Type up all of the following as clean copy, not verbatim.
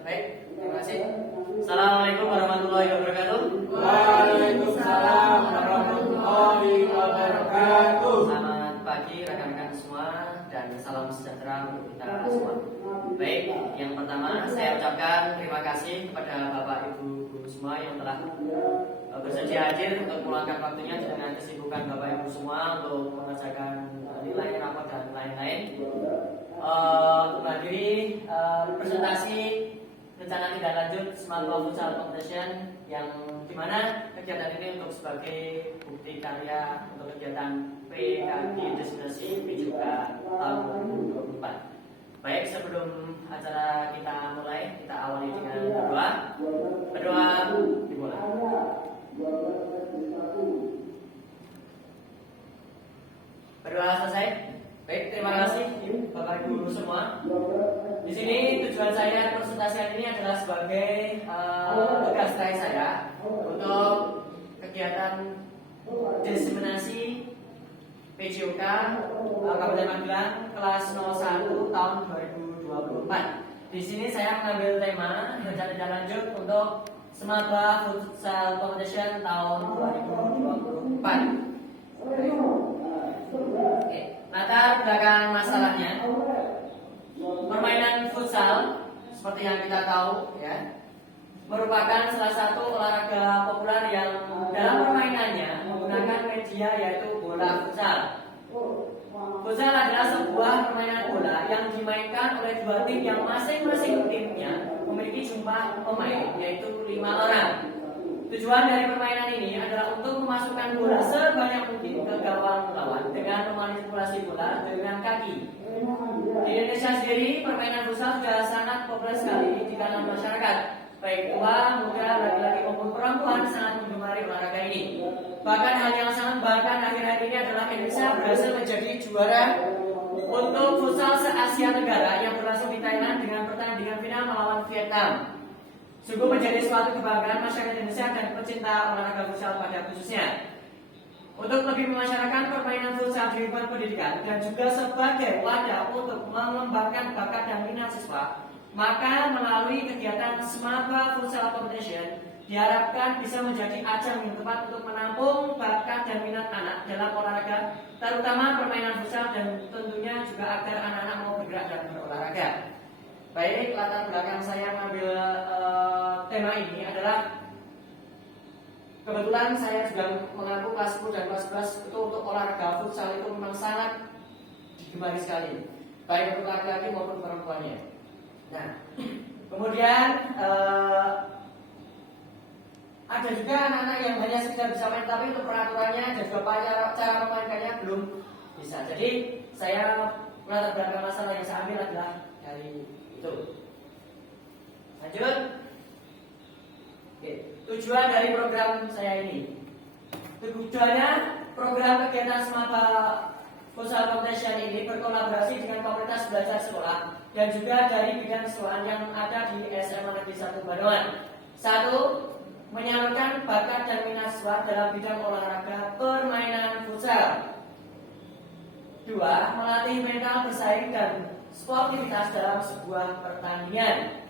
Baik, terima kasih. Assalamualaikum warahmatullahi wabarakatuh. Waalaikumsalam warahmatullahi wabarakatuh. Selamat pagi rekan-rekan semua dan salam sejahtera untuk kita semua. Baik, yang pertama saya ucapkan terima kasih kepada Bapak Ibu Guru semua yang telah bersedia hadir untuk meluangkan waktunya dengan kesibukan Bapak Ibu semua untuk mengerjakan nilai rapor dan lain-lain. Untuk menghadiri presentasi rencana tindak lanjut Smart Law Futsal Competition yang dimana kegiatan ini untuk sebagai bukti karya untuk kegiatan PKG Destinasi PJUK tahun 2024. Baik, sebelum acara kita mulai, kita awali dengan berdoa. Berdoa dimulai. Berdoa selesai. Baik, terima kasih Bapak Ibu Guru semua. Di sini tujuan saya presentasi ini adalah sebagai tugas saya untuk kegiatan diseminasi PJUK Kabupaten Magelang kelas 01 tahun 2024. Di sini saya mengambil tema rencana tindak lanjut untuk Smart Law Futsal Competition tahun 2024. Oke, latar belakang masalahnya. Permainan futsal seperti yang kita tahu ya, merupakan salah satu olahraga populer yang dalam permainannya menggunakan media yaitu bola futsal. Futsal adalah sebuah permainan bola yang dimainkan oleh dua tim yang masing-masing timnya memiliki jumlah pemain yaitu 5 orang. Tujuan dari permainan ini adalah untuk memasukkan bola sebanyak mungkin ke gawang lawan dengan memanipulasi bola dengan kaki. Di Indonesia sendiri, permainan futsal sudah sangat populer sekali di kalangan masyarakat. Baik tua, muda, laki-laki maupun perempuan sangat menggemari olahraga ini. Bahkan hal yang sangat membanggakan akhir-akhir ini adalah Indonesia berhasil menjadi juara untuk futsal se-Asia Tenggara yang berlangsung di Thailand dengan pertandingan final melawan Vietnam. Sungguh menjadi suatu kebanggaan masyarakat Indonesia dan pecinta olahraga futsal pada khususnya. Untuk lebih memasyarakatkan permainan futsal di lingkungan pendidikan dan juga sebagai wadah untuk mengembangkan bakat dan minat siswa, maka melalui kegiatan Smart Law Futsal Competition diharapkan bisa menjadi ajang yang tepat untuk menampung bakat dan minat anak dalam olahraga, terutama permainan futsal dan tentunya juga agar anak-anak mau bergerak dan berolahraga. Baik, latar belakang saya mengambil tema ini adalah kebetulan saya juga mengaku kelas 10 dan kelas 11 itu untuk olahraga futsal itu memang sangat digemari sekali, baik untuk laki-laki maupun perempuannya. Nah, kemudian ada juga anak-anak yang hanya sekedar bisa main, tapi untuk peraturannya dan juga cara memainkannya belum bisa. Jadi saya latar belakang masalah yang saya ambil adalah dari itu. Lanjut. Oke, tujuan dari program saya ini. Tujuannya program kegiatan Smart Futsal Competition ini berkolaborasi dengan komunitas belajar sekolah dan juga dari bidang keseluruhan yang ada di SMA Negeri 1 Bandungan. 1. Menyalurkan bakat dan minat siswa dalam bidang olahraga permainan futsal. 2. Melatih mental bersaing dan sportivitas dalam sebuah pertandingan.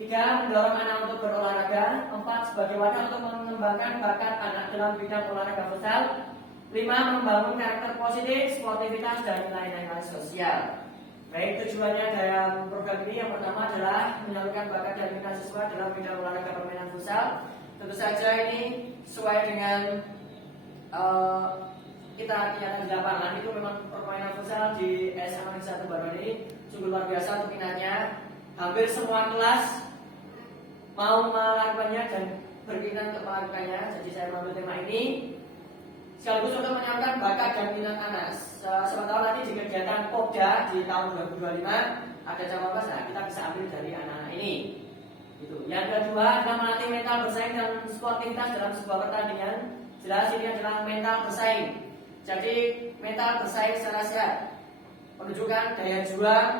3. Mendorong anak untuk berolahraga. 4. Sebagai wadah untuk mengembangkan bakat anak dalam bidang olahraga futsal. 5. Membangun karakter positif, sportivitas, dan nilai-nilai sosial. Baik, tujuannya dalam program ini yang pertama adalah menyalurkan bakat dan minat siswa dalam bidang olahraga permainan futsal. Tentu saja ini sesuai dengan kita kegiatan di lapangan. Itu memang permainan futsal di SMA Negeri 1 Bandungan ini sungguh luar biasa untuk minatnya. Hampir semua kelas mau melakukannya dan berkeinginan untuk melakukannya. Jadi saya mengambil tema ini sekaligus untuk menyalurkan bakat dan minat anak. Sementara nanti di kegiatan Popda di tahun 2025 ada cawapres, nah kita bisa ambil dari anak-anak ini. Gitu. Yang kedua adalah melatih mental bersaing dan sportivitas dalam sebuah pertandingan. Jelas ini adalah mental bersaing. Jadi mental bersaing secara sehat, menunjukkan daya juang,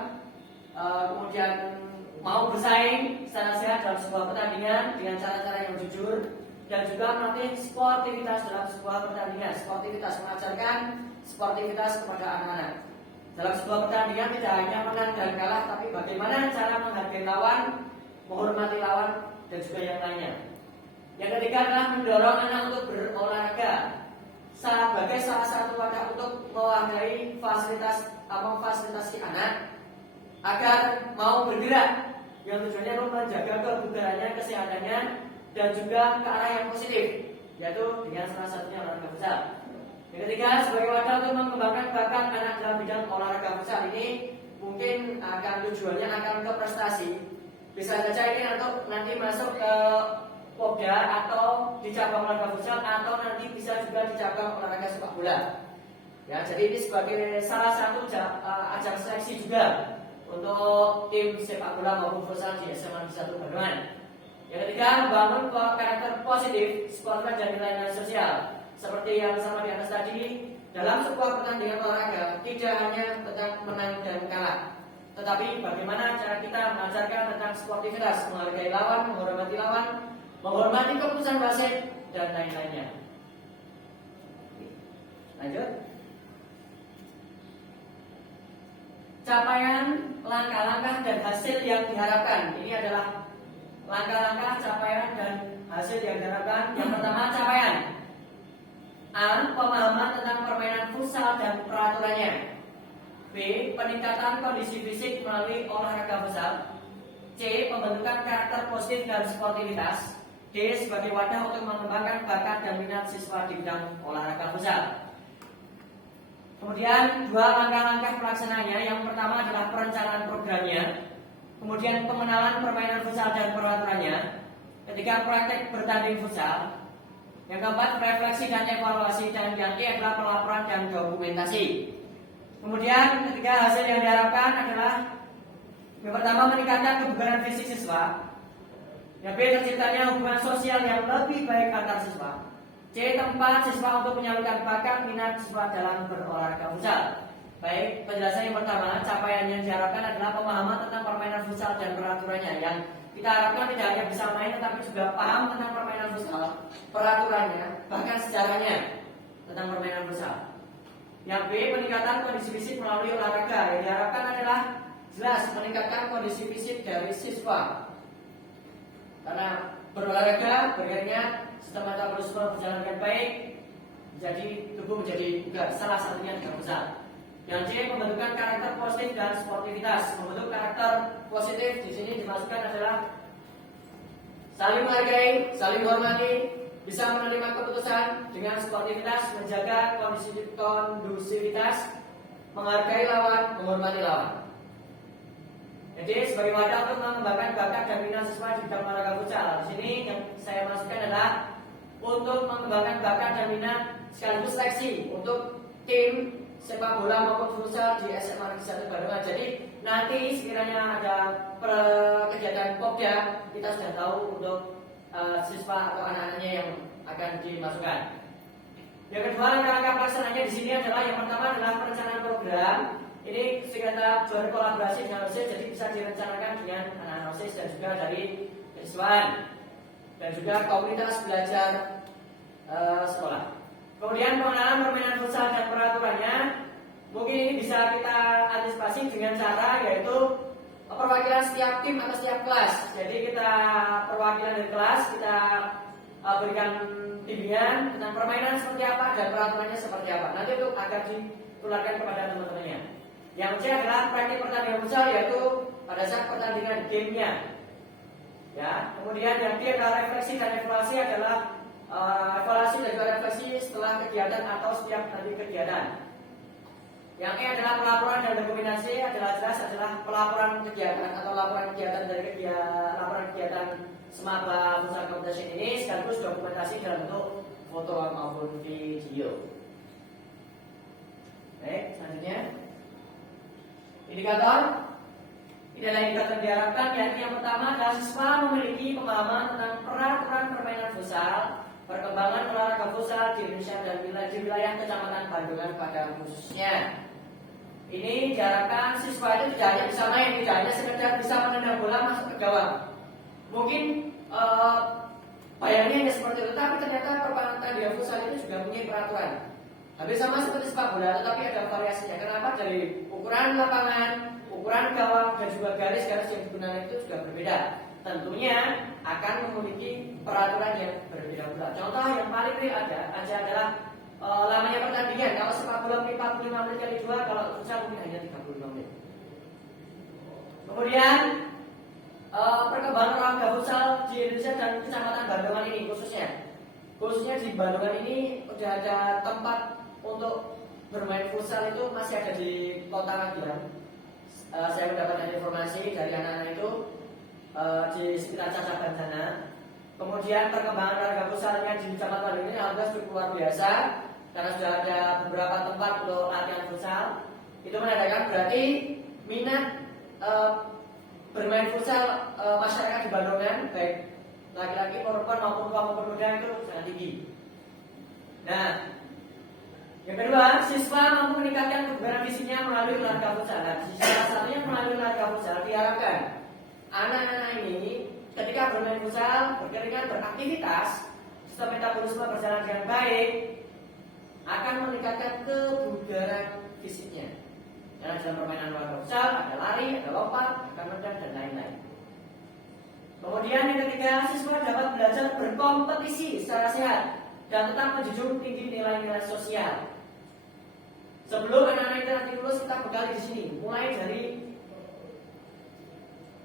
kemudian mau bersaing secara sehat dalam sebuah pertandingan dengan cara-cara yang jujur, dan juga melatih sportivitas dalam sebuah pertandingan. Sportivitas mengajarkan sportivitas kepada anak-anak. Dalam sebuah pertandingan tidak hanya menang dan kalah, tapi bagaimana cara menghargai lawan, menghormati lawan, dan juga yang lainnya. Yang ketiga adalah mendorong anak untuk berolahraga sebagai salah satu wadah untuk menghargai memfasilitasi anak agar mau bergerak, yang tujuannya untuk menjaga kebugarannya, kesehatannya, dan juga ke arah yang positif, yaitu dengan salah satunya olahraga futsal. Yang ketiga, sebagai wadah untuk mengembangkan bakat anak dalam bidang olahraga futsal. Ini mungkin akan tujuannya akan ke prestasi. Bisa saja ini untuk nanti masuk ke Popda atau di cabang olahraga futsal, atau nanti bisa juga di cabang olahraga sepak bola. Ya, jadi ini sebagai salah satu ajang seleksi juga untuk tim sepak bola maupun futsal di SMA 1 Bandungan. Yang ketiga, membangun karakter positif, sportif dan nilai-nilai sosial. Seperti yang sama di atas tadi, dalam sebuah pertandingan olahraga tidak hanya tentang menang dan kalah, tetapi bagaimana cara kita mengajarkan tentang sportivitas, menghargai lawan, menghormati lawan, menghormati keputusan wasit, dan lain-lainnya. Lanjut. Capaian, langkah-langkah dan hasil yang diharapkan. Ini adalah langkah-langkah, capaian, dan hasil yang diharapkan. Yang pertama, capaian. A. Pemahaman tentang permainan futsal dan peraturannya. B. Peningkatan kondisi fisik melalui olahraga futsal. C. Pembentukan karakter positif dan sportivitas. D. Sebagai wadah untuk mengembangkan bakat dan minat siswa di bidang olahraga futsal. Kemudian dua langkah-langkah pelaksanaannya. Yang pertama adalah perencanaan programnya. Kemudian pengenalan permainan futsal dan peraturannya. Ketiga, praktek bertanding futsal. Yang keempat, refleksi dan evaluasi, dan yang ke adalah pelaporan dan dokumentasi. Kemudian ketiga, hasil yang diharapkan adalah yang pertama, meningkatkan kebugaran fisik siswa. Yang B, terciptanya hubungan sosial yang lebih baik antar siswa. C, tempat siswa untuk menyalurkan bakat minat siswa dalam berolahraga futsal. Baik, penjelasan yang pertama, capaian yang diharapkan adalah pemahaman tentang permainan futsal dan peraturannya. Yang kita harapkan tidak hanya bisa main, tetapi juga paham tentang permainan futsal, peraturannya, bahkan sejarahnya tentang permainan futsal. Yang B, peningkatan kondisi fisik melalui olahraga. Yang diharapkan adalah jelas meningkatkan kondisi fisik dari siswa. Karena berolahraga, berkeringat, sistem metabolisme berjalan dengan baik, jadi tubuh menjadi bugar. Salah satunya dengan futsal. Yang C, pembentukan karakter positif dan sportivitas. Membentuk karakter positif di sini dimasukkan adalah saling menghargai, saling menghormati, bisa menerima keputusan, dengan sportivitas menjaga kondusivitas, menghargai lawan, menghormati lawan. Jadi sebagai wadah untuk mengembangkan bakat dan minat siswa di bidang olahraga futsal. Di sini yang saya masukkan adalah untuk mengembangkan bakat dan minat sekaligus seleksi untuk tim sepak bola maupun futsal di SMA Negeri 1 Bandungan. Jadi nanti sekiranya ada kegiatan Popda, kita sudah tahu untuk siswa atau anak-anaknya yang akan dimasukkan. Yang kedua, langkah-langkah pelaksanaannya di sini adalah yang pertama adalah perencanaan program. Ini kita berkolaborasi dengan OSIS, jadi bisa direncanakan dengan anak-anak OSIS dan juga dari siswaan dan juga komunitas belajar sekolah. Kemudian pengenalan permainan futsal dan peraturannya, mungkin ini bisa kita antisipasi dengan cara yaitu perwakilan setiap tim atau setiap kelas. Jadi kita perwakilan dari kelas kita berikan bimbingan tentang permainan seperti apa dan peraturannya seperti apa. Nanti itu akan ditularkan kepada teman-temannya. Yang C adalah praktik pertandingan futsal, yaitu pada saat pertandingan gamenya. Ya, kemudian yang D adalah refleksi dan evaluasi adalah evaluasi dan juga refleksi setelah kegiatan atau setiap nanti kegiatan. Yang E adalah pelaporan dan dokumentasi, adalah jelas adalah pelaporan kegiatan atau laporan kegiatan dari laporan kegiatan semaba futsal competition ini sekaligus dokumentasi dalam bentuk foto maupun video. Baik, selanjutnya indikator. Ini adalah indikator yang diharapkan, yakni yang pertama adalah siswa memiliki pemahaman tentang peraturan permainan futsal, perkembangan olahraga futsal di Indonesia dan di wilayah Kecamatan Bandungan pada khususnya. Ini diharapkan siswa itu tidak hanya bisa main, tidak hanya sekedar bisa menendang bola masuk ke gawang. Mungkin bayangnya hanya seperti itu, tapi ternyata pertandingan futsal itu juga punya peraturan. Hampir sama seperti sepak bola, tetapi ada variasinya. Kenapa? Dari ukuran lapangan, ukuran gawang, dan juga garis-garis yang digunakan itu juga berbeda. Tentunya akan memiliki peraturan yang berbeda pula. Contoh yang paling real aja adalah lamanya pertandingan. Kalau sepak bola 45 menit kali 2, kalau futsal mungkin hanya 35 menit. Kemudian perkembangan olahraga futsal di Indonesia dan Kecamatan Bandungan ini khususnya di Bandungan ini udah ada tempat untuk bermain futsal itu masih ada di Kota Magelang. Saya mendapatkan informasi dari anak-anak itu di sekitar Cacaban sana. Kemudian perkembangan olahraga futsalnya di Kecamatan Bandungan ini alhamdulillah cukup luar biasa karena sudah ada beberapa tempat untuk latihan futsal. Itu menandakan berarti minat bermain futsal masyarakat di Bandungan, baik laki-laki, perempuan maupun pemuda itu sangat tinggi. Nah, yang kedua, siswa mampu meningkatkan kebugaran fisiknya melalui olahraga futsal. Dan salah satunya melalui olahraga futsal diharapkan anak-anak ini ketika bermain futsal, berkeringat, beraktivitas, sistem metabolisme berjalan dengan baik, akan meningkatkan kebugaran fisiknya. Karena dalam permainan olahraga futsal ada lari, ada lompat, ada menendang dan lain-lain. Kemudian yang ketiga, siswa dapat belajar berkompetisi secara sehat dan tetap menjunjung tinggi nilai-nilai sosial. Sebelum anak-anak itu nanti lulus, kita bekali di sini, mulai dari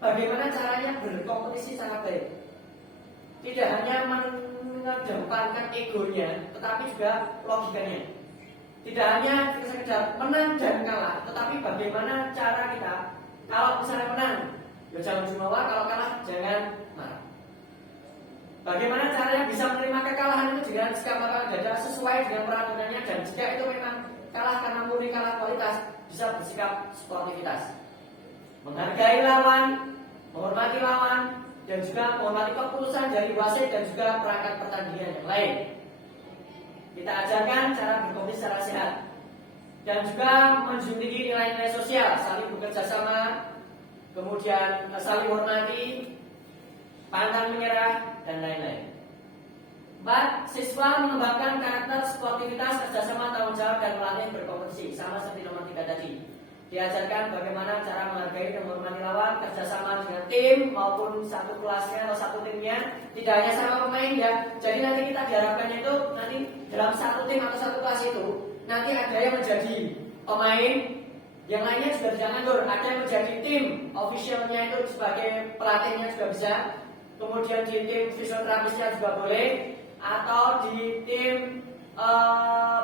bagaimana caranya berkompetisi secara baik. Tidak hanya mengedepankan egonya, tetapi juga logikanya. Tidak hanya sekedar menang dan kalah, tetapi bagaimana cara kita, kalau misalnya menang, ya jangan jumawa, kalau kalah jangan marah. Bagaimana caranya bisa menerima kekalahan itu dengan sikap lapang dada sesuai dengan peraturannya, dan jika itu memang kalah karena murni kalah kualitas, bisa bersikap sportivitas, menghargai lawan, menghormati lawan, dan juga menghormati keputusan dari wasit dan juga perangkat pertandingan yang lain. Kita ajarkan cara berkompetisi secara sehat dan juga menjunjung tinggi nilai-nilai sosial, saling bekerja sama, kemudian saling hormati, pantang menyerah, dan lain-lain. 4. Siswa mengembangkan karakter, sportivitas, kerjasama, tanggung jawab, dan melatih berkompetisi. Sama seperti nomor 3 tadi. Diajarkan bagaimana cara menghargai dan menghormati lawan, kerjasama dengan tim maupun satu kelasnya atau satu timnya. Tidak hanya sama pemain ya. Jadi nanti kita diharapkan itu nanti dalam satu tim atau satu kelas itu nanti ada yang menjadi pemain, yang lainnya juga tidak nganggur. Ada yang menjadi tim officialnya itu sebagai pelatihnya juga bisa. Kemudian di tim fisioterapisnya juga boleh, atau di tim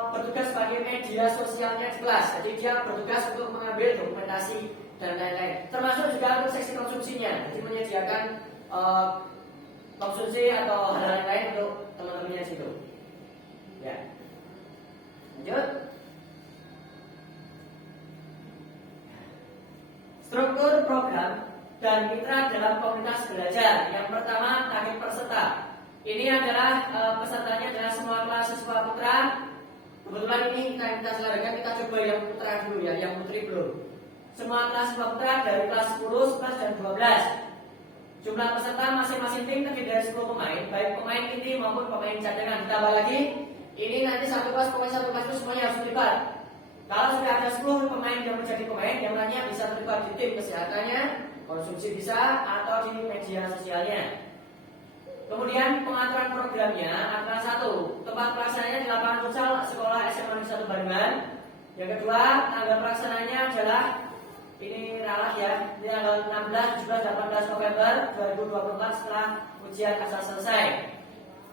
bertugas sebagai media sosialnya di kelas. Jadi dia bertugas untuk mengambil dokumentasi dan lain-lain. Termasuk juga untuk seksi konsumsinya. Jadi menyediakan konsumsi atau hal-hal lain untuk teman-temannya di situ. Ya. Lanjut. Struktur program dan mitra dalam komunitas belajar. Yang pertama, target peserta. Ini adalah pesertanya adalah semua kelas siswa putra. Kebetulan ini kita selarangkan, kita coba yang putra dulu ya, yang putri belum. Semua kelas siswa putra dari kelas 10, 11, dan 12. Jumlah peserta masing-masing tim terdiri dari 10 pemain, baik pemain inti maupun pemain cadangan. Ditambah lagi, ini nanti satu kelas itu semuanya harus terlibat. Kalau sudah ada 10 pemain yang menjadi pemain, yang lainnya bisa terlibat di tim kesehatannya, konsumsi bisa, atau di media sosialnya. Kemudian pengaturan programnya adalah 1. Tempat pelaksananya di lapangan futsal sekolah SMA Negeri 1 Bandungan. Yang kedua, tanggal pelaksananya adalah ini ralah ya, di tanggal 16, 17, 18 November 2024 setelah ujian asal selesai.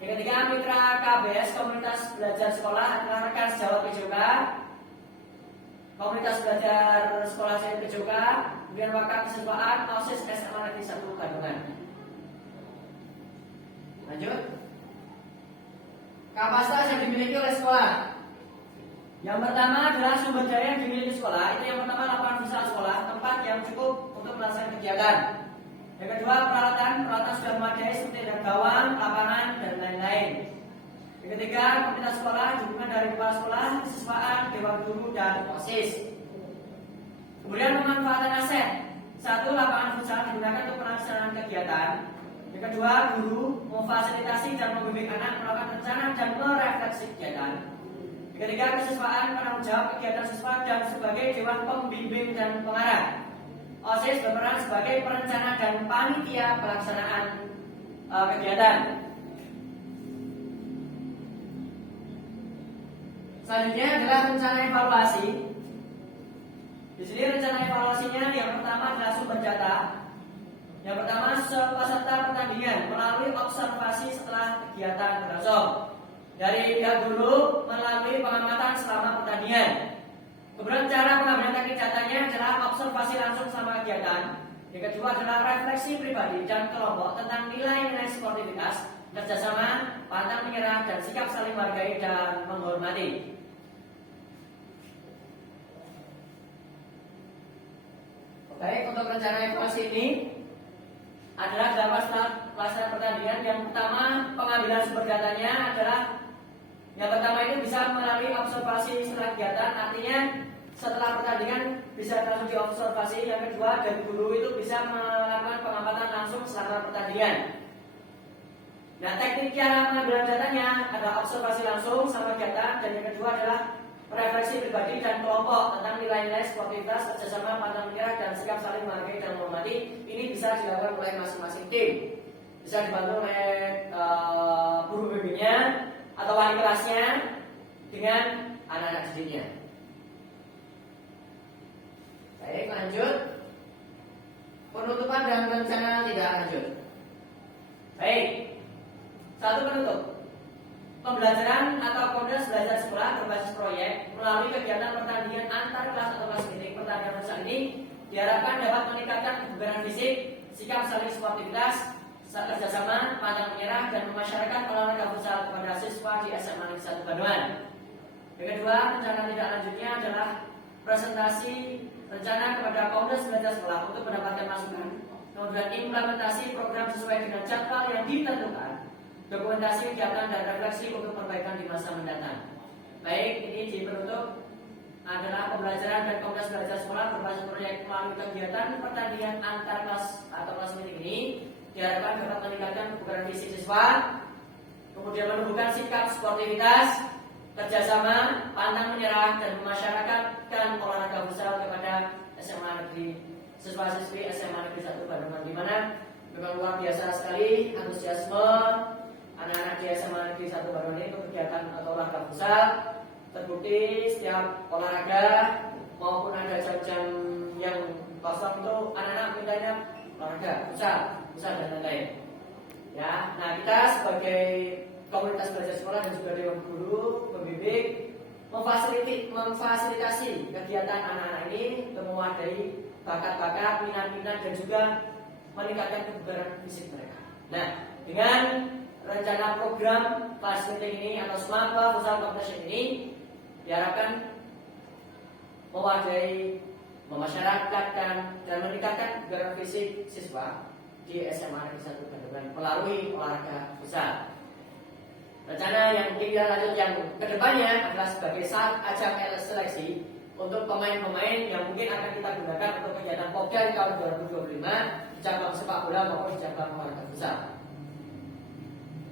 Yang ketiga, mitra KBS Komunitas Belajar Sekolah adalah rekan sejawat PJK, Komunitas Belajar Sekolah Saya PJK, kemudian wakil kesiswaan OSIS SMA Negeri 1 Bandungan. Lanjut. Kapasitas yang dimiliki oleh sekolah. Yang pertama adalah sumber daya yang dimiliki sekolah. Itu yang pertama, lapangan futsal sekolah, tempat yang cukup untuk melaksanakan kegiatan. Yang kedua, peralatan sudah memadai seperti ada gawang, lapangan, dan lain-lain. Yang ketiga, komunitas sekolah, dukungan dari kepala sekolah, kesiswaan, dewan guru, dan OSIS. Kemudian pemanfaatan aset. 1. Lapangan futsal digunakan untuk pelaksanaan kegiatan. Yang kedua, guru memfasilitasi dan membimbing anak melakukan rencana dan merefleksi kegiatan. Yang Yang ketiga, kesiswaan penanggung jawab kegiatan siswa dan sebagai dewan pembimbing dan pengarah. OSIS berperan sebagai perencana dan panitia pelaksanaan kegiatan. Selanjutnya adalah rencana evaluasi. Di sini rencana evaluasinya yang pertama adalah sumber data. Yang pertama, peserta pertandingan melalui observasi setelah kegiatan berlangsung. Dari pihak guru melalui pengamatan selama pertandingan. Kemudian cara pengambilan teknik datanya adalah observasi langsung sama kegiatan. Yang kedua adalah refleksi pribadi dan kelompok tentang nilai-nilai sportivitas, kerjasama, pantang menyerah, dan sikap saling menghargai dan menghormati. Baik, untuk rencana evaluasi ini adalah dalam pelaksanaan pertandingan. Yang pertama, pengambilan sumber datanya adalah yang pertama itu bisa melalui observasi setelah kegiatan, artinya setelah pertandingan bisa langsung diobservasi. Yang kedua, dari guru itu bisa melakukan pengamatan langsung selama pertandingan. Nah, teknik cara pengambilan datanya adalah observasi langsung sama kegiatan, dan yang kedua adalah refleksi pribadi dan kelompok tentang nilai-nilai sportivitas, kerjasama, pantang menyerah, dan sikap saling menghargai dan menghormati. Ini bisa dilakukan oleh masing-masing tim. Bisa dibantu oleh guru pembimbingnya atau wali kelasnya dengan anak-anak didiknya. Baik, lanjut. Penutupan dan rencana tidak lanjut. Baik. Satu, penutup. Pembelajaran atau kongres belajar sekolah berbasis proyek melalui kegiatan pertandingan antar kelas atau kelas meeting. Pertandingan rusak ini diharapkan dapat meningkatkan kebugaran fisik, sikap saling sportivitas, kerjasama, pantang menyerah, dan memasyarakat olahraga futsal kepada siswa di SMA Negeri 1 Bandungan. Yang kedua, rencana tidak lanjutnya adalah presentasi rencana kepada kongres belajar sekolah untuk mendapatkan masukan. Kemudian implementasi program sesuai dengan jadwal yang ditentukan. Dokumentasi kegiatan dan refleksi untuk perbaikan di masa mendatang. Baik, ini di penutup adalah pembelajaran dan kongres belajar sekolah berbasis proyek melalui kegiatan pertandingan antar kelas atau kelas meeting ini diharapkan dapat meningkatkan kebugaran fisik siswa, kemudian menumbuhkan sikap sportivitas, kerjasama, pantang menyerah, dan memasyarakatkan olahraga futsal kepada SMA Negeri siswa-siswi SMA Negeri 1 Bandungan, di mana memang luar biasa sekali antusiasme anak-anak di SMA Negeri 1 Bandungan ini untuk kegiatan atau olahraga futsal. Terbukti setiap olahraga maupun ada jam-jam yang kosong itu anak-anak mintanya olahraga futsal dan lain-lain. Ya, nah kita sebagai komunitas belajar sekolah dan juga dewan guru pembimbing memfasilitasi kegiatan anak-anak ini untuk mewadai bakat-bakat, minat-minat, dan juga meningkatkan kebugaran fisik mereka. Nah, dengan rencana program kelas meeting ini atau SMAPA Futsal Competition ini diharapkan mewadai, memasyarakatkan, dan meningkatkan kebugaran fisik siswa di SMA Negeri 1 Bandungan melalui olahraga futsal. Rencana yang tidak lanjut yang kedepannya adalah sebagai ajang seleksi untuk pemain-pemain yang mungkin akan kita gunakan untuk kegiatan Popja di tahun 2025 di cabang sepak bola maupun di cabang olahraga futsal.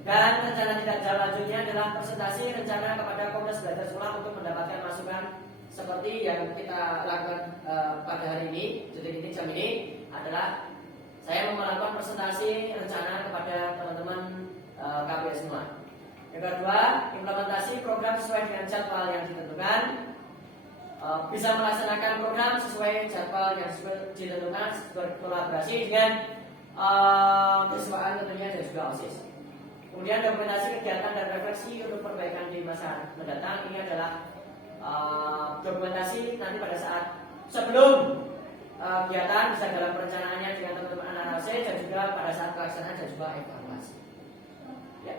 Dan rencana tidak lanjutnya adalah presentasi rencana kepada Komnas Belajar Sekolah untuk mendapatkan masukan seperti yang kita lakukan pada hari ini, detik ini, jam ini adalah saya mau melakukan presentasi rencana kepada teman-teman KPS semua. Yang kedua, implementasi program sesuai dengan jadwal yang ditentukan. Bisa melaksanakan program sesuai jadwal yang ditentukan, berkolaborasi dengan kesiswaan tentunya dan juga OSIS. Kemudian dokumentasi kegiatan dan refleksi untuk perbaikan di masa mendatang. Ini adalah dokumentasi nanti pada saat sebelum kegiatan, bisa dalam perencanaannya dengan teman-teman anak-anak OSIS, dan juga pada saat pelaksanaan dan juga evaluasi. Ya.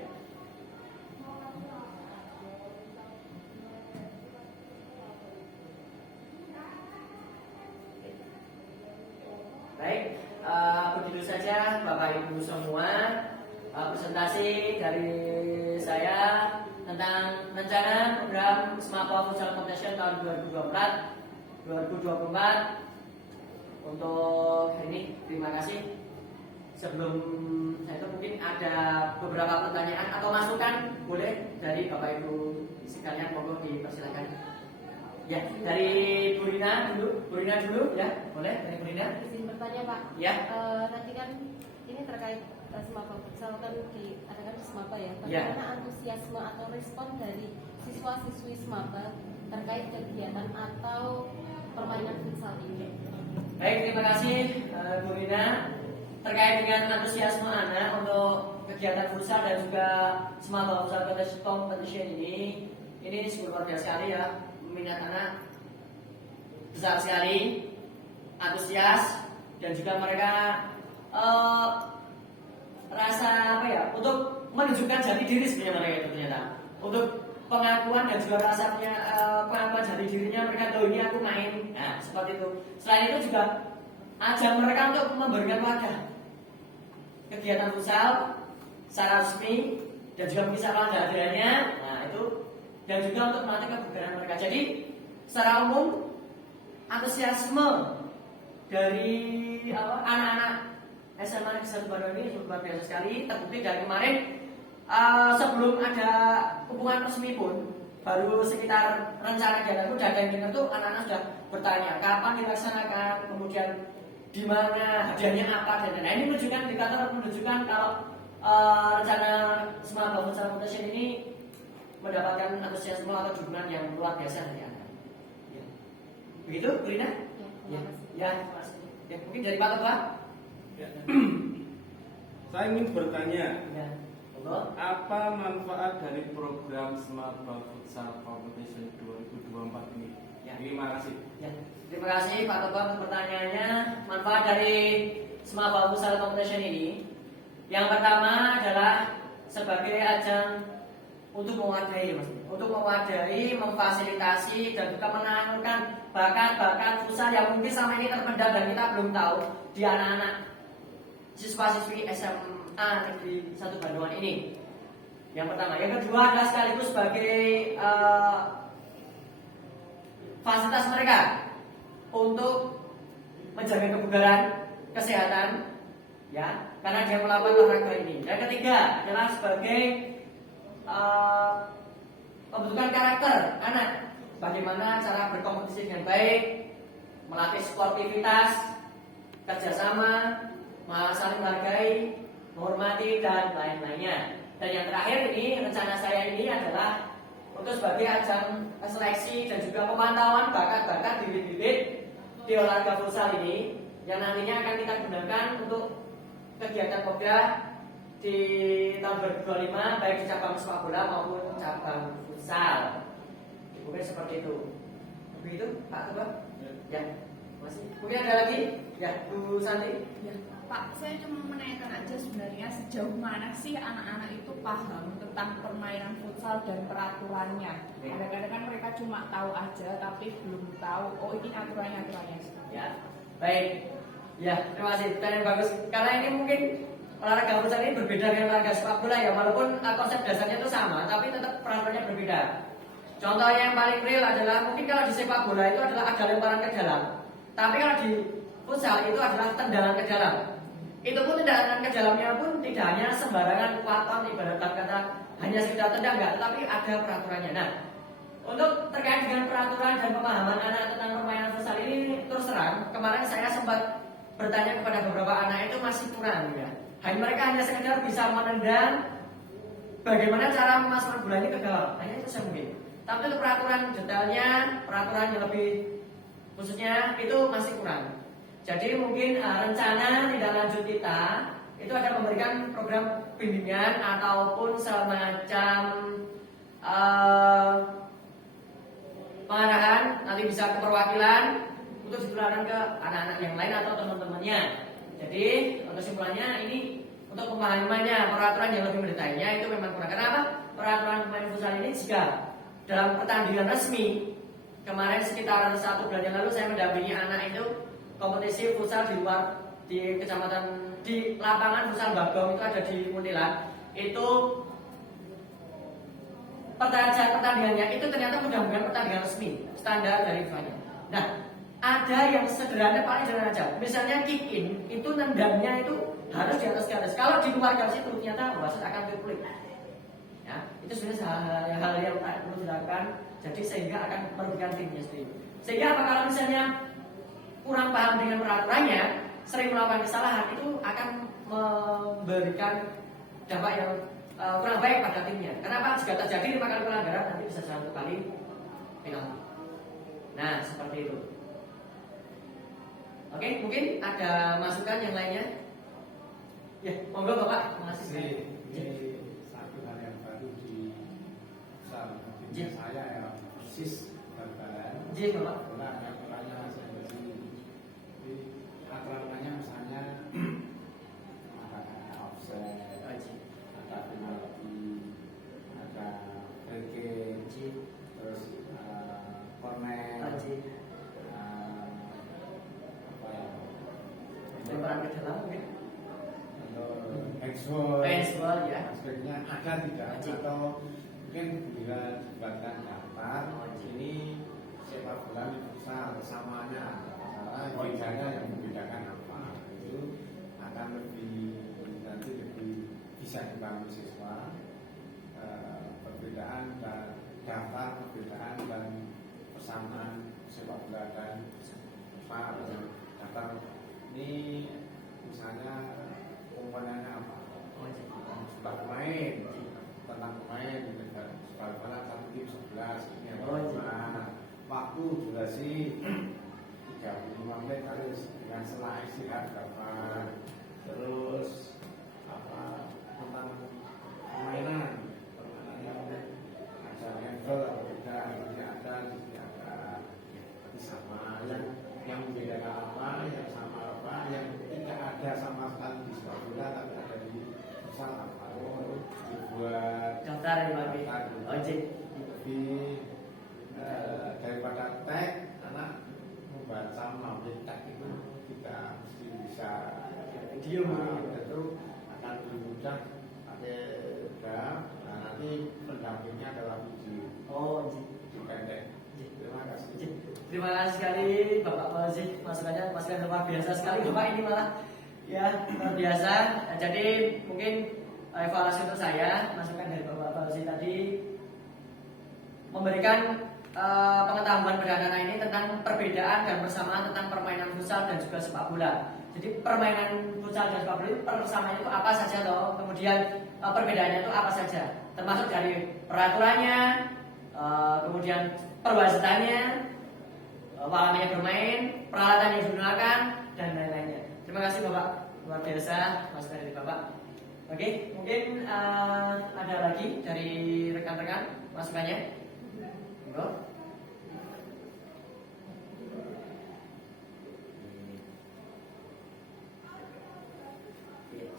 Baik, begitu saja Bapak Ibu semua presentasi dari saya tentang rencana program SMAPA Futsal Competition tahun 2024 untuk hari ini. Terima kasih. sebelum saya itu mungkin ada beberapa pertanyaan atau masukan boleh dari Bapak Ibu sekalian, monggo dipersilakan. Ya, dari Bu Rina dulu ya, boleh dari Bu Rina. Izin bertanya Pak. Ya. Nanti kan ini terkait Semaba Futsal kan diadakan di Semaba ya. Ya. Bagaimana antusiasme atau respon dari siswa-siswi Semaba terkait kegiatan atau permainan futsal ini? Baik, terima kasih Bu Rina. Terkait dengan antusiasme anak untuk kegiatan futsal dan juga Semaba Futsal Competition ini sungguh luar biasa sekali ya. Minat anak besar sekali, antusias, dan juga mereka rasa apa ya, untuk menunjukkan jati diri sebenarnya mereka itu ternyata untuk pengakuan dan juga rasa pengakuan jati dirinya mereka tahu ini aku main, nah seperti itu. Selain itu juga ajang mereka untuk memberikan wadah kegiatan futsal secara resmi dan juga mengisahkan kehadirannya, nah itu, dan juga untuk melatih kebugaran mereka. Jadi secara umum antusiasme dari anak-anak SMA Negeri 1 Bandung ini luar biasa sekali. Terbukti dari kemarin sebelum ada hubungan resmi pun baru sekitar rencana kegiatan itu udah ada yang dengar tuh anak-anak sudah bertanya kapan dilaksanakan, kemudian di mana, hadiahnya apa, dan ini menunjukkan indikator menunjukkan kalau rencana Semaba Futsal Competition ini mendapatkan antusiasme atau dukungan yang luar biasa dari anak. Ya. Begitu, Bu Rina? Ya, Ya, terima kasih. Ya, mungkin dari Pak Toba. Ya. Saya ingin bertanya, Ya. Monggo. apa manfaat dari program Semaba Futsal Competition 2024 ini? Ya. Terima kasih. Ya, terima kasih Pak Toba untuk pertanyaannya. Manfaat dari Semaba Futsal Competition ini, yang pertama adalah sebagai ajang untuk mewadahi, memfasilitasi dan juga menanamkan bakat-bakat futsal yang mungkin selama ini terpendam dan kita belum tahu di anak-anak siswa-siswi SMA Negeri 1 Bandungan ini. Yang pertama, yang kedua adalah sekaligus sebagai fasilitas mereka untuk menjaga kebugaran, kesehatan, ya, karena dia melakukan olahraga ini. Yang ketiga adalah sebagai pembentukan karakter anak, bagaimana cara berkompetisi dengan baik, melatih sportivitas, kerjasama, saling menghargai, menghormati, dan lain-lainnya. Dan yang terakhir ini, rencana saya ini adalah untuk sebagai ajang seleksi dan juga pemantauan bakat-bakat bibit-bibit di olahraga futsal ini, yang nantinya akan kita gunakan untuk kegiatan Pokja di tahun 2025, baik di cabang sepak bola maupun cabang futsal. Mungkin seperti itu. Begitu, Pak Ketua? Ya, masih. Mungkin ada lagi? Ya, Bu Santi. Ya, Pak, saya cuma menanyakan aja sebenarnya sejauh mana sih anak-anak itu paham tentang permainan futsal dan peraturannya. Ya. Kadang-kadang kan mereka cuma tahu aja tapi belum tahu, oh ini aturannya. Ya, baik. Ya, terima kasih. Pertanyaan bagus. Karena ini mungkin olahraga futsal ini berbeda dengan olahraga sepak bola ya, walaupun konsep dasarnya itu sama, tapi tetap peraturannya berbeda. Contoh yang paling real adalah mungkin kalau di sepak bola itu adalah ada lemparan ke dalam, tapi kalau di futsal itu adalah tendangan ke dalam. Itu pun tendangan ke dalamnya pun tidak hanya sembarangan kuatan, ibaratkan kata hanya sekedar tendang, enggak, tetapi ada peraturannya. Nah, untuk terkait dengan peraturan dan pemahaman anak tentang permainan futsal ini, terus terang kemarin saya sempat bertanya kepada beberapa anak, itu masih kurang ya. Mereka hanya sekedar bisa menendang, bagaimana cara memasukkan bola ini ke gawang, hanya itu saja mungkin. Tapi untuk peraturan detailnya, peraturan yang lebih khususnya itu masih kurang. Jadi mungkin rencana tindak lanjut kita itu akan memberikan program bimbingan ataupun semacam pengarahan, nanti bisa ke perwakilan untuk ditularkan ke anak-anak yang lain atau teman-temannya. Jadi kesimpulannya ini untuk pemahamannya peraturan yang lebih mendetailnya itu memang kurang. Kenapa? Peraturan pemain futsal ini jika dalam pertandingan resmi kemarin sekitar 1 bulan yang lalu saya mendampingi anak itu kompetisi futsal di kecamatan di lapangan futsal Bagong itu ada di Muntilan, itu pertandingannya itu ternyata bukan pertandingan resmi standar dari FIFA-nya. Nah, ada yang sederhana, paling sederhana aja. Misalnya kick in itu nendangnya itu harus di atas garis. Kalau di luar garis itu ternyata wasit akan konflik. Ya, itu sebenarnya hal yang perlu dilakukan. Jadi sehingga akan merugikan timnya sendiri. Sehingga apa kalau misalnya kurang paham dengan peraturannya, sering melakukan kesalahan, itu akan memberikan dampak yang kurang baik pada timnya. Kenapa? Jika terjadi 5 kali pelanggaran, nanti bisa 1 kali penalti. Nah, seperti itu. Oke, mungkin ada masukan yang lainnya? Ya, monggo Bapak. Makasih. Ini satu hal yang baru di Ji. saya ya persis gambaran. Ji, Bapak. Bola ada polanya seperti jadi aturannya misalnya ada offset, ada penalti, ada free kick, terus corner, apa ya? Lemparan ke dalam mungkin. Handsball ya. aspeknya ada tidak atau mungkin bila dibuatkan daftar ini sepak bola di futsal samanya masalah bedanya yang membedakan apa itu akan lebih nanti lebih bisa dibangun siswa perbedaan dan daftar perbedaan dan persamaan sepak bola dan futsal daftar ini misalnya komponennya apa? Sebab pemain tentang pemain sebab mana satu tim 11 ini apa? Waktu durasi 35 menit harus dengan selang istirahat berapa? Terus apa tentang permainan yang ada level atau tidak tapi sama yang membedakan apa yang sama apa yang tidak ada sama sekali di sepak bola tapi ada di futsal apa dibuat Daftar yang lebih ojek lebih daripada tag anak membaca melalui tag itu kita mesti bisa video itu akan lebih mudah pakai graf. Nah nanti pendampingnya adalah video pendek. Terima kasih. Terima kasih sekali Bapak Fauzi, masukannya luar biasa sekali Bapak ini malah ya luar biasa. Jadi mungkin evaluasi untuk saya, masukan dari Bapak Fauzi tadi memberikan pengetahuan perdana ini tentang perbedaan dan persamaan tentang permainan futsal dan juga sepak bola. Jadi permainan futsal dan sepak bola itu persamaannya itu apa saja loh, kemudian perbedaannya itu apa saja, termasuk dari peraturannya, kemudian perwasitannya, walamanya bermain, peralatan yang digunakan dan lain-lainnya. Terima kasih Bapak, luar biasa masukan dari Bapak. Oke, mungkin ada lagi dari rekan-rekan masukannya. Monggo.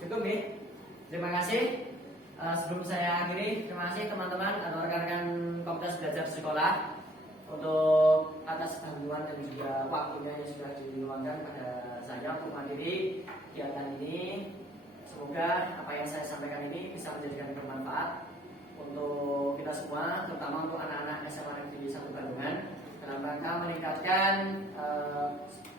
Cukup nih. Terima kasih. Sebelum saya akhiri, terima kasih teman-teman atau rekan-rekan komunitas belajar sekolah untuk atas bantuan dan juga waktunya yang sudah diluangkan pada saya untuk menghadiri kegiatan ini. Semoga apa yang saya sampaikan ini bisa menjadikan bermanfaat untuk kita semua, terutama untuk anak-anak SMA Negeri 1 Bandungan, dalam rangka meningkatkan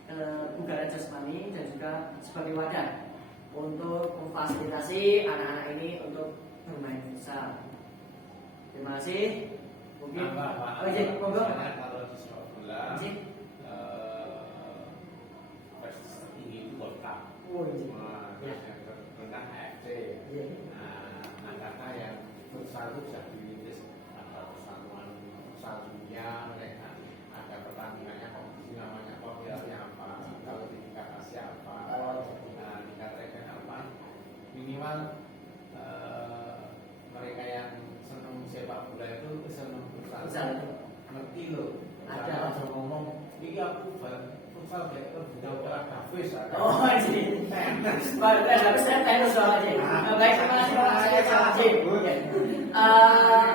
kebugaran jasmani dan juga sebagai wadah untuk memfasilitasi anak-anak ini untuk bermain futsal. Terima kasih. Mungkin monggo. Kalau di sepak bola prestasi tertinggi itu World Cup. Yang rendah AFC. Nah karena yang futsal itu sudah dirintis ada persatuan futsal dunia, mereka ada pertandingannya kompetisi namanya Kopialnya apa, kalau di tingkat Asia apa, tingkat regional apa, minimal mereka yang senang sepak bola itu senang futsal ngerti loh. Ada langsung ngomong, ini aku futsal kayak udah Davis ada. Oh ini, Davis saya tenis soalnya. Baik, terima kasih Pak. Saya Cik.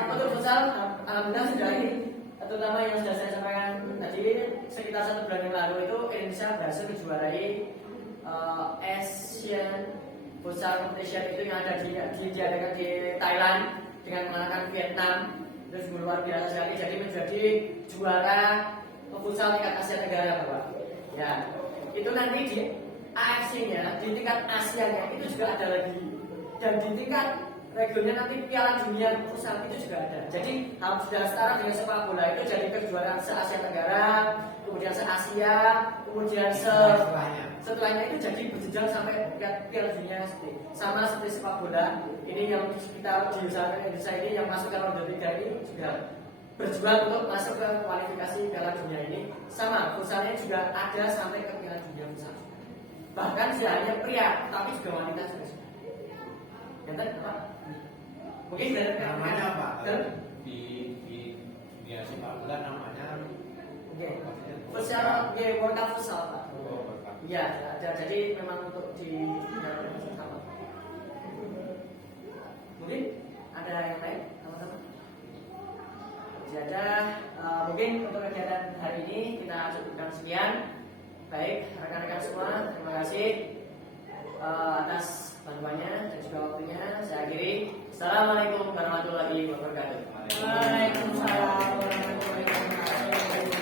Untuk futsal, alhamdulillah sudah ini, terutama yang sudah saya sampaikan tadi, sekitar 1 bulan yang lalu itu Indonesia berhasil menjuarai Asian Futsal Competition itu yang ada diadakan di Thailand dengan mengalahkan Vietnam. Itu luar biasa sekali, jadi menjadi juara futsal tingkat Asia Tenggara Bapak. Ya, itu nanti AFC-nya, di tingkat Asia-nya itu juga ada lagi. Dan di tingkat regional nanti Piala Dunia futsal itu juga ada. Jadi sudah setara dengan sepak bola itu jadi kejuaraan se-Asia Tenggara, kemudian se-Asia, kemudian setelahnya itu jadi berjenjang sampai Piala Dunia sama seperti sepak bola. Ini yang kita diusahakan Indonesia ini yang masuk ke ronde 3 ini juga berjuang untuk masuk ke kualifikasi Piala Dunia ini. Sama futsalnya juga ada sampai ke Piala Dunia futsal. Bahkan tidak hanya pria, tapi juga wanita juga. Yang Pak? Mungkin dari namanya apa? Dan Di dunia sepak bola namanya futsal, World Cup futsal Pak. Oh, World Cup. Iya, ada. Jadi memang untuk di sama. Mungkin ada yang lain, teman-teman? Tidak ada. Mungkin untuk kegiatan hari ini kita cukupkan sekian. Baik, rekan-rekan semua, terima kasih atas bantuannya dan juga waktunya. Saya akhiri. Assalamualaikum warahmatullahi wabarakatuh. Waalaikumsalam warahmatullahi wabarakatuh.